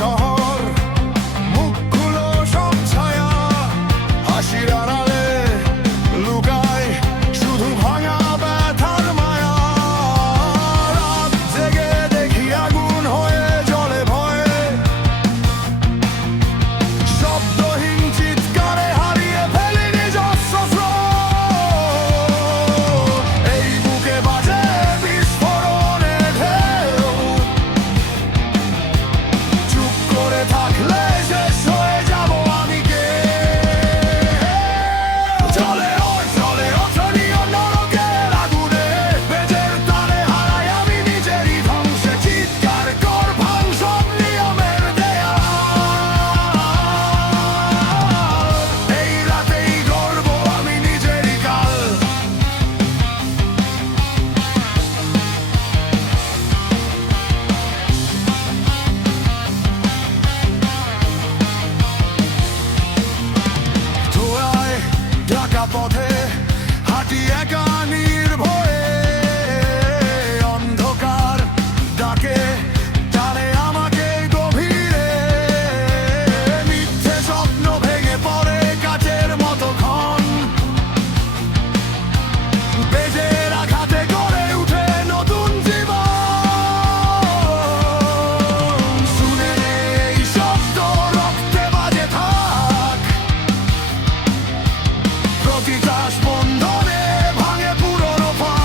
শহর মুখগুলো সব ছায়া, হাসির আড়ালে লুকায় শুধু ভাঙা ব্যথার মায়া। রাত জেগে দেখি আগুন হয়ে জ্বলে ভয়ে, শব্দহীন চিৎকারে হারিয়ে ফেলি নিজস্ব স্রোত। এই বুকে বাজে বিস্ফোরণের ঢেউ, করে থাকলে শেষ হয়ে যাব আমি কে। চলে ওঠনি নরকের আগুনে, বেজের তারে হারাই আমি নিজেরই ধ্বংসে। চিৎকার কর ভাঙ সব নিয়মের দেয়াল, এই রাতেই গড়ব আমি নিজেরই কাল। ঢাকা পথে হাঁটি একা নির্ভয়ে, অন্ধকার ডাকে টানে আমাকে গভীরে। মিথ্যে স্বপ্ন ভেঙে পড়ে কাচের মতো ক্ষণ, বেজের আঘাতে গড়ে উঠে নতুন জীবন। শুনে এই শব্দ রক্তে বাজে থাক, প্রতিটা স্পন্দনে ভাঙে পুরনো প্রাণ।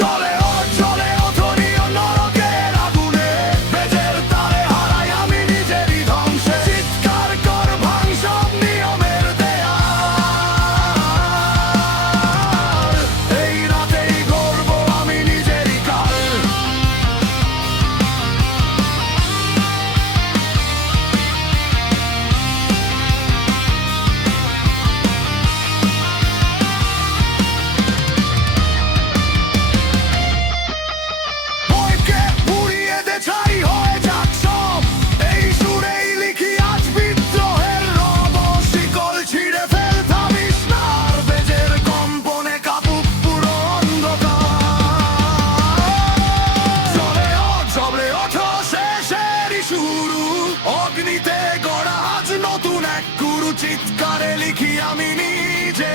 চলে ওঠনি নরকের আগুনে, বেজের তারে হারাই আমি নিজেরই ধ্বংসে। চিৎকার কর ভাঙ সব নিয়মের দেয়াল, এই রাতেই গড়ব আমি নিজেরই কাল। অগ্নিতে গড়া আজ নতুন এক গুরু, চিৎকারে লিখি আমি নিজে।